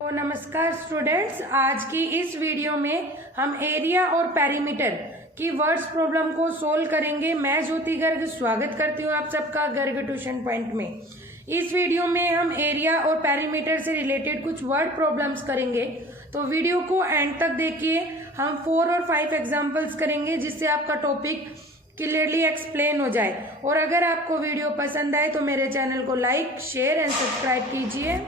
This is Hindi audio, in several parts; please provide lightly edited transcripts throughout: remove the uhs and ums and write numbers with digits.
तो नमस्कार स्टूडेंट्स, आज की इस वीडियो में हम एरिया और पेरीमीटर की वर्ड्स प्रॉब्लम को सोल्व करेंगे। मैं ज्योति गर्ग स्वागत करती हूँ आप सबका गर्ग ट्यूशन पॉइंट में। इस वीडियो में हम एरिया और पेरीमीटर से रिलेटेड कुछ वर्ड प्रॉब्लम्स करेंगे, तो वीडियो को एंड तक देखिए। हम 4 और 5 एग्जाम्पल्स करेंगे जिससे आपका टॉपिक क्लियरली एक्सप्लेन हो जाए। और अगर आपको वीडियो पसंद आए तो मेरे चैनल को लाइक, शेयर एंड सब्सक्राइब कीजिए।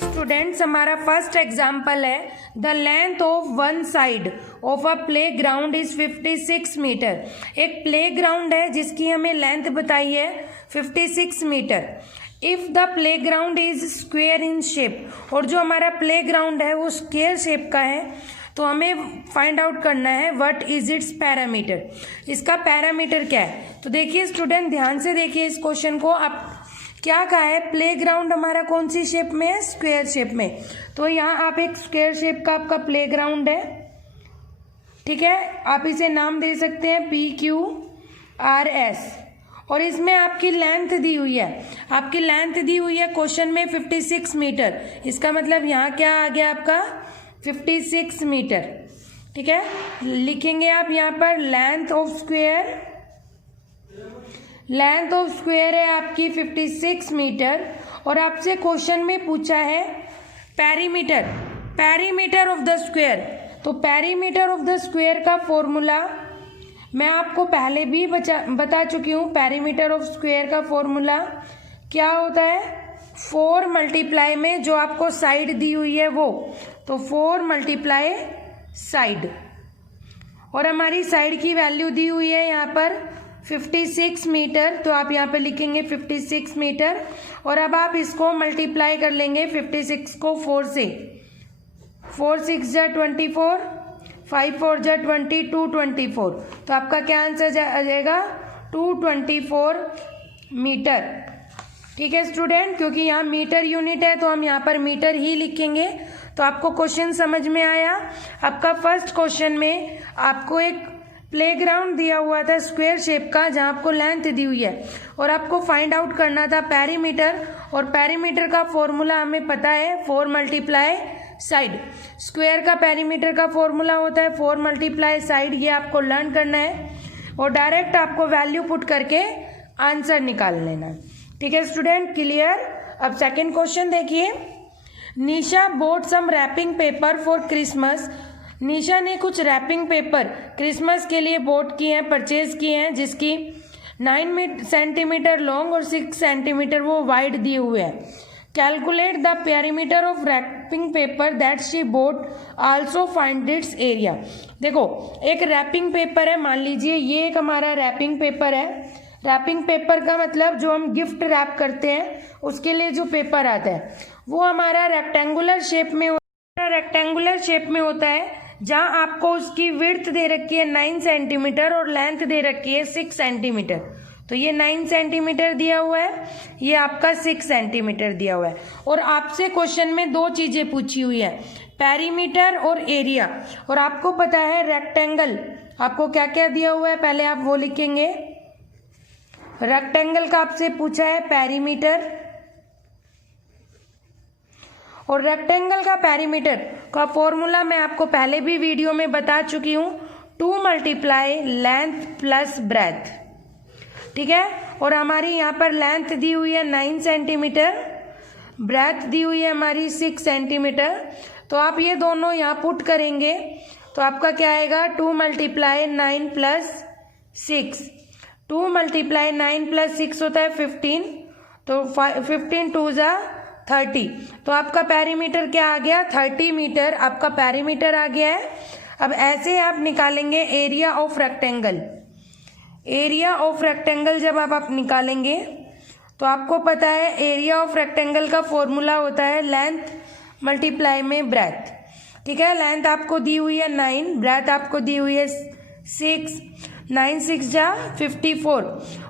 स्टूडेंट्स, हमारा फर्स्ट एग्जाम्पल है the length of one side of a playground is 56 metre. एक प्ले ग्राउंड है जिसकी हमें लेंथ बताई है 56 metre. If the playground is square in shape, और जो हमारा प्ले ग्राउंड है वो स्क्वेयर शेप का है, तो हमें फाइंड आउट करना है व्हाट इज इट्स पैरामीटर। इसका पैरामीटर क्या है? तो देखिए स्टूडेंट, ध्यान से देखिए इस क्वेश्चन को। आप क्या कहा है? प्ले ग्राउंड हमारा कौन सी शेप में है? स्क्वायर शेप में। तो यहाँ आप एक स्क्वायर शेप का आपका प्ले ग्राउंड है, ठीक है। आप इसे नाम दे सकते हैं PQRS, और इसमें आपकी लेंथ दी हुई है। आपकी लेंथ दी हुई है क्वेश्चन में 56 मीटर। इसका मतलब यहाँ क्या आ गया आपका 56 मीटर, ठीक है। लिखेंगे आप यहाँ पर length of square. Length of square है आपकी 56 मीटर। और आपसे क्वेश्चन में पूछा है perimeter, perimeter of the square. तो पेरीमीटर ऑफ द स्क्वायर का फॉर्मूला मैं आपको पहले भी बता चुकी हूँ। पेरीमीटर ऑफ स्क्वायर का फॉर्मूला क्या होता है? 4 मल्टीप्लाई में जो आपको साइड दी हुई है वो, तो 4 मल्टीप्लाई साइड, और हमारी साइड की वैल्यू दी हुई है यहाँ पर 56 मीटर। तो आप यहाँ पे लिखेंगे 56 मीटर, और अब आप इसको मल्टीप्लाई कर लेंगे 56 को 4 से। 4 6 जा 24, 5 4 जा 20, 224। तो आपका क्या आंसर आ जाएगा? 224 मीटर, ठीक है स्टूडेंट। क्योंकि यहाँ मीटर यूनिट है तो हम यहाँ पर मीटर ही लिखेंगे। तो आपको क्वेश्चन समझ में आया? आपका फर्स्ट क्वेश्चन में आपको एक प्लेग्राउंड दिया हुआ था स्क्वायर शेप का, जहां आपको लेंथ दी हुई है, और आपको फाइंड आउट करना था पेरीमीटर। और पेरीमीटर का फॉर्मूला हमें पता है 4 मल्टीप्लाई साइड। स्क्वायर का पेरीमीटर का फॉर्मूला होता है 4 मल्टीप्लाई साइड। ये आपको लर्न करना है और डायरेक्ट आपको वैल्यू पुट करके आंसर निकाल लेना, ठीक है स्टूडेंट। क्लियर? अब सेकेंड क्वेश्चन देखिए। Nisha bought some wrapping paper for Christmas. Nisha ने कुछ रैपिंग पेपर क्रिसमस के लिए बोट किए हैं, परचेज किए हैं, जिसकी 9 सेंटीमीटर लॉन्ग और 6 सेंटीमीटर वो वाइड दिए हुए हैं। Calculate the perimeter of wrapping paper that she bought, also find its area. देखो, एक रैपिंग पेपर है, मान लीजिए ये एक हमारा रैपिंग पेपर है। रैपिंग पेपर का मतलब जो हम गिफ्ट रैप करते हैं उसके लिए जो पेपर आता है वो हमारा रेक्टेंगुलर शेप में होता है, जहां आपको उसकी विड्थ दे रखी है 9 सेंटीमीटर और लेंथ दे रखी है 6 सेंटीमीटर। तो ये 9 सेंटीमीटर दिया हुआ है, ये आपका 6 सेंटीमीटर दिया हुआ है। और आपसे क्वेश्चन में 2 चीजें पूछी हुई है, पेरीमीटर और एरिया। और आपको पता है रेक्टेंगल आपको क्या क्या दिया हुआ है, पहले आप वो लिखेंगे। रेक्टेंगल का आपसे पूछा है पेरीमीटर, और रेक्टेंगल का पेरीमीटर का फॉर्मूला मैं आपको पहले भी वीडियो में बता चुकी हूँ, 2 मल्टीप्लाई लेंथ प्लस ब्रेथ, ठीक है। और हमारी यहाँ पर लेंथ दी हुई है 9 सेंटीमीटर, ब्रेथ दी हुई है हमारी 6 सेंटीमीटर। तो आप ये दोनों यहाँ पुट करेंगे तो आपका क्या आएगा? 2 मल्टीप्लाई 9 प्लस 6। 2 मल्टीप्लाई 9 प्लस 6 होता है 15, तो 15 2 जा 30। तो आपका पेरीमीटर क्या आ गया? 30 मीटर आपका पेरीमीटर आ गया है। अब ऐसे आप निकालेंगे area of rectangle. Area of rectangle जब आप निकालेंगे तो आपको पता है एरिया ऑफ रेक्टेंगल का फॉर्मूला होता है लेंथ मल्टीप्लाई में ब्रेथ, ठीक है। लेंथ आपको दी हुई है 9, ब्रेथ आपको दी हुई है 6, 9 6 जा 54।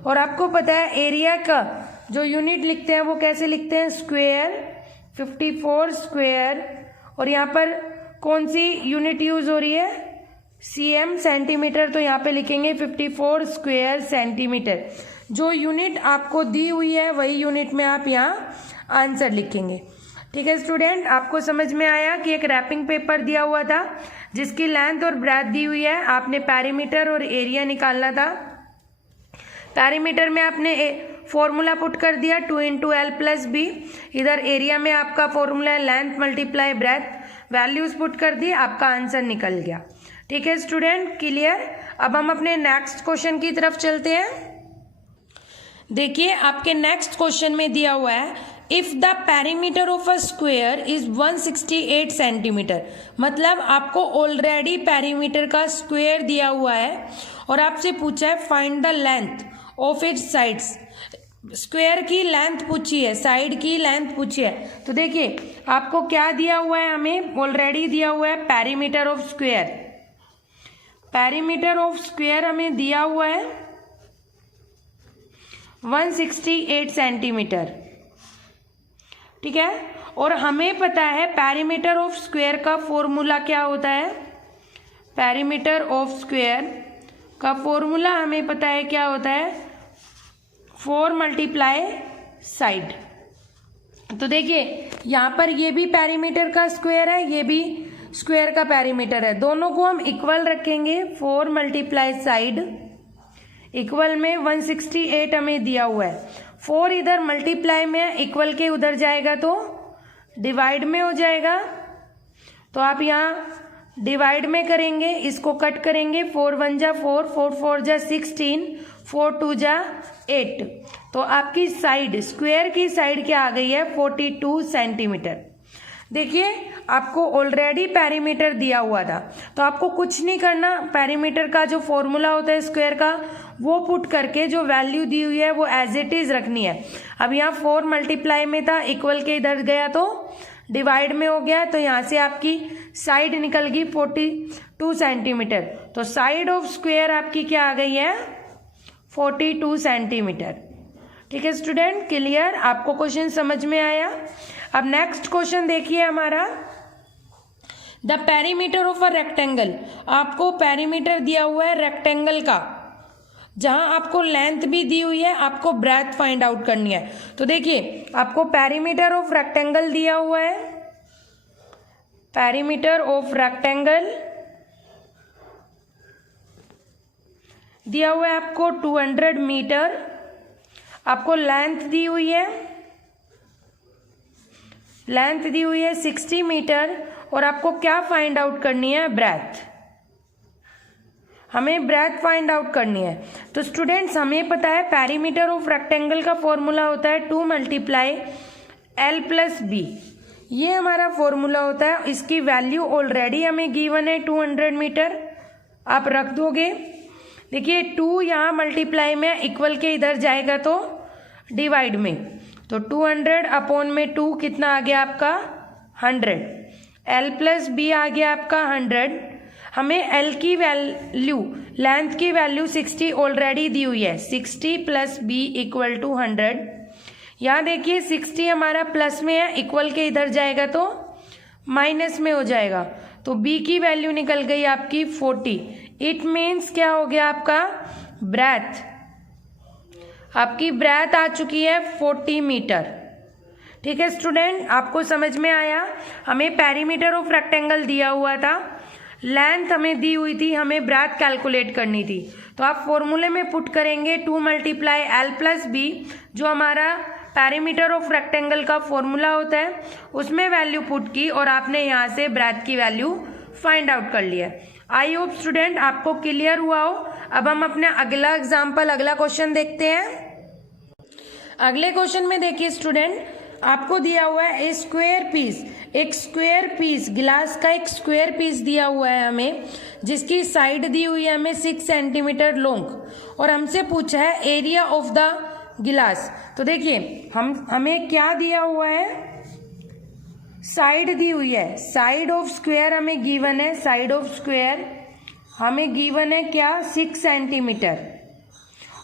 और आपको पता है एरिया का जो यूनिट लिखते हैं वो कैसे लिखते हैं? Square, 54 square. और यहाँ पर कौन सी यूनिट यूज हो रही है? cm, centimetre. तो यहाँ पे लिखेंगे 54 स्क्वायर सेंटीमीटर। जो यूनिट आपको दी हुई है वही यूनिट में आप यहाँ आंसर लिखेंगे। ठीक है स्टूडेंट, आपको समझ में आया कि एक रैपिंग पेपर दिया हुआ था जिसकी लेंथ और ब्रेथ दी हुई है, आपने पेरीमीटर और एरिया निकालना था। पेरीमीटर में आपने फॉर्मूला पुट कर दिया 2 × L + B, इधर एरिया में आपका फॉर्मूला है length multiply breath, values put कर दी, आपका आंसर निकल गया। ठीक है स्टूडेंट, क्लियर। अब हम अपने नेक्स्ट क्वेश्चन की तरफ चलते हैं। देखिए आपके नेक्स्ट क्वेश्चन में दिया हुआ है if the perimeter of a square is 168 centimetre, मतलब आपको ऑलरेडी पेरीमीटर का स्क्वायर दिया हुआ है और आपसे पूछा है find the length of its sides. Square की लेंथ पूछी है, साइड की लेंथ पूछी है। तो देखिए आपको क्या दिया हुआ है, हमें ऑलरेडी दिया हुआ है perimeter of square. Perimeter of square हमें दिया हुआ है 168 सेंटीमीटर। ठीक है, और हमें पता है पेरीमीटर ऑफ स्क्वायर का फॉर्मूला क्या होता है। पेरीमीटर ऑफ स्क्वायर का फॉर्मूला हमें पता है क्या होता है, 4 × साइड। तो देखिए यहाँ पर ये भी पेरीमीटर का स्क्वायर है, ये भी स्क्वायर का पेरीमीटर है, दोनों को हम इक्वल रखेंगे। 4 × साइड इक्वल में 168 हमें दिया हुआ है। 4 इधर मल्टीप्लाई में है, इक्वल के उधर जाएगा तो डिवाइड में हो जाएगा। तो आप यहाँ डिवाइड में करेंगे, इसको कट करेंगे, 4 × 1 = 4, 4 × 4 = 16, 4 × 2 = 8। तो आपकी साइड, स्क्वायर की साइड क्या आ गई है 42 सेंटीमीटर। देखिए आपको ऑलरेडी पेरीमीटर दिया हुआ था तो आपको कुछ नहीं करना, पेरीमीटर का जो फॉर्मूला होता है स्क्वायर का वो पुट करके जो वैल्यू दी हुई है वो एज इट इज रखनी है। अब यहाँ 4 मल्टीप्लाई में था, इक्वल के इधर गया तो डिवाइड में हो गया, तो यहाँ से आपकी साइड निकल गई 42 सेंटीमीटर। तो साइड ऑफ स्क्वायर आपकी क्या आ गई है 42 सेंटीमीटर। ठीक है स्टूडेंट, क्लियर, आपको क्वेश्चन समझ में आया। अब नेक्स्ट क्वेश्चन देखिए हमारा, the perimeter of a rectangle. आपको पेरीमीटर दिया हुआ है रेक्टेंगल का, जहां आपको लेंथ भी दी हुई है, आपको ब्रेथ फाइंड आउट करनी है। तो देखिए आपको पेरीमीटर ऑफ रेक्टेंगल दिया हुआ है, पेरीमीटर ऑफ रेक्टेंगल दिया हुआ है आपको 200 मीटर, आपको लेंथ दी हुई है, लेंथ दी हुई है 60 मीटर, और आपको क्या फाइंड आउट करनी है ब्रेथ, हमें ब्रेथ फाइंड आउट करनी है। तो स्टूडेंट्स हमें पता है पेरीमीटर ऑफ रेक्टेंगल का फॉर्मूला होता है 2 × L + B, ये हमारा फॉर्मूला होता है। इसकी वैल्यू ऑलरेडी हमें गिवन है 200 मीटर, आप रख दोगे। देखिए 2 यहाँ मल्टीप्लाई में, इक्वल के इधर जाएगा तो डिवाइड में, तो 200/2 कितना आ गया आपका 100, L + B आ गया आपका 100। हमें L की वैल्यू, लेंथ की वैल्यू 60 ऑलरेडी दी हुई है, 60 + B = 100। यहाँ देखिए 60 हमारा प्लस में है, इक्वल के इधर जाएगा तो माइनस में हो जाएगा, तो B की वैल्यू निकल गई आपकी 40। इट मीन्स क्या हो गया आपका ब्रेथ, आपकी ब्रेथ आ चुकी है 40 मीटर। ठीक है स्टूडेंट, आपको समझ में आया। हमें पेरीमीटर ऑफ रेक्टेंगल दिया हुआ था, लेंथ हमें दी हुई थी, हमें ब्रेथ कैलकुलेट करनी थी। तो आप फॉर्मूले में पुट करेंगे 2 × L + B, जो हमारा पेरीमीटर ऑफ रेक्टेंगल का फॉर्मूला होता है, उसमें वैल्यू पुट की और आपने यहाँ से ब्रेथ की वैल्यू फाइंड आउट कर लिया। आई होप स्टूडेंट आपको क्लियर हुआ हो। अब हम अपना अगला एग्जाम्पल, अगला क्वेश्चन देखते हैं। अगले क्वेश्चन में देखिए स्टूडेंट, आपको दिया हुआ है ए स्क्वायर पीस, एक स्क्वायर पीस, गिलास का एक स्क्वायर पीस दिया हुआ है हमें, जिसकी साइड दी हुई है हमें 6 सेंटीमीटर लॉन्ग, और हमसे पूछा है एरिया ऑफ द गिलास। तो देखिए हमें क्या दिया हुआ है, साइड दी हुई है, साइड ऑफ स्क्वायर हमें गिवन है, साइड ऑफ स्क्वायर हमें गिवन है क्या 6 सेंटीमीटर,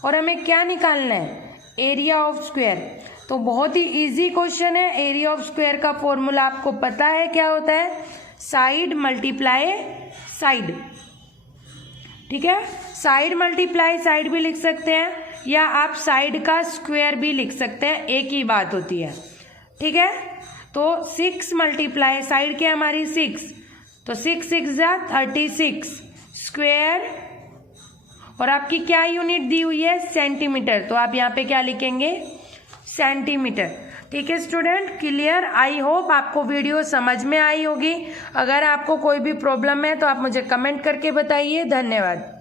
और हमें क्या निकालना है एरिया ऑफ स्क्वायर। तो बहुत ही इजी क्वेश्चन है। एरिया ऑफ स्क्वायर का फॉर्मूला आपको पता है क्या होता है, साइड मल्टीप्लाई साइड। ठीक है, साइड मल्टीप्लाई साइड भी लिख सकते हैं, या आप साइड का स्क्वायर भी लिख सकते हैं, एक ही बात होती है, ठीक है। तो 6 मल्टीप्लाई साइड क्या हमारी 6, तो 6 6 जा 36 स्क्वायर, और आपकी क्या यूनिट दी हुई है सेंटीमीटर, तो आप यहाँ पे क्या लिखेंगे सेंटीमीटर। ठीक है स्टूडेंट, क्लियर। आई होप आपको वीडियो समझ में आई होगी। अगर आपको कोई भी प्रॉब्लम है तो आप मुझे कमेंट करके बताइए। धन्यवाद।